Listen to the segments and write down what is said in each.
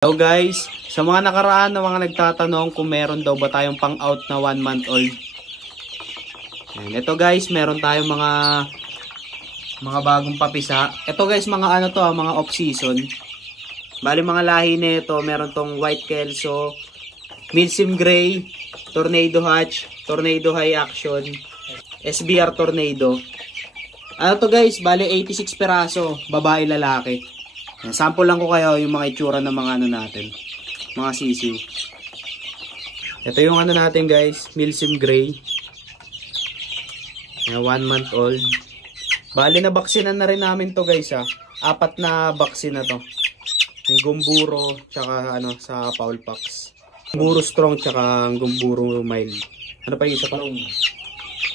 Hello guys, sa mga nakaraan na mga nagtatanong kung meron daw ba tayong pang out na 1 month old. Ito guys, meron tayong mga bagong papisa. Ito guys, mga ano to, mga off season. Bali mga lahi nito, meron tong white kelso, Milsim Gray, Tornado Hatch, Tornado High Action, SBR Tornado. Ano to guys, bali 86 peraso, babae lalaki. Sample lang ko kayo yung mga itsura ng mga ano natin, mga sisiw. Ito yung ano natin guys, Milsim Gray. 1 month old. Bali na baksinan na rin namin to guys ha. 4 na baksin na to. Yung Gumburo, tsaka ano sa Poulpax. Gumburo strong, tsaka Gumburo mild. Ano pa yung isa pa?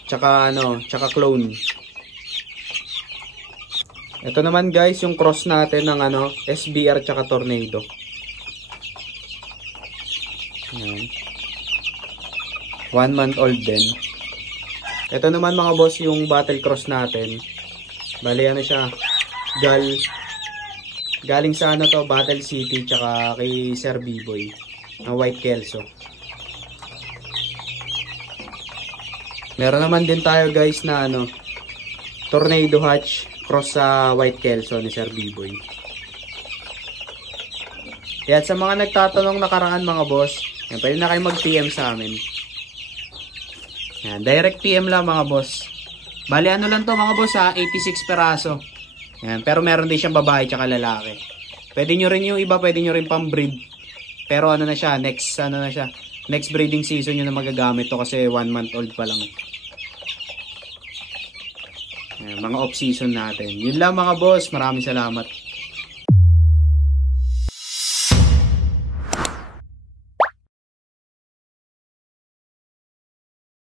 Tsaka ano, tsaka clone. Ito naman guys, yung cross natin ng ano, SBR tsaka Tornado. Ayan. 1 month old din. Ito naman mga boss, yung battle cross natin. Bali ano siya, galing sa ano to, Battle City tsaka kay Sir B-Boy. Ang white kelso. Meron naman din tayo guys na ano, Tornado Hatch cross sa white kelso ni Sir B-Boy. Yan, sa mga nagtatanong nakaraan mga boss, yan, pwede na kayo mag-PM sa amin. Yan, direct PM lang mga boss. Bali ano lang to mga boss ha, 86 peraso. Yan, pero meron din siyang babae tsaka lalaki. Pwede nyo rin yung iba, pwede nyo rin pang breed. Pero ano na siya, next breeding season nyo na magagamit to kasi 1 month old pa lang. Ayan, mga off season natin. Yun lang mga boss. Maraming salamat.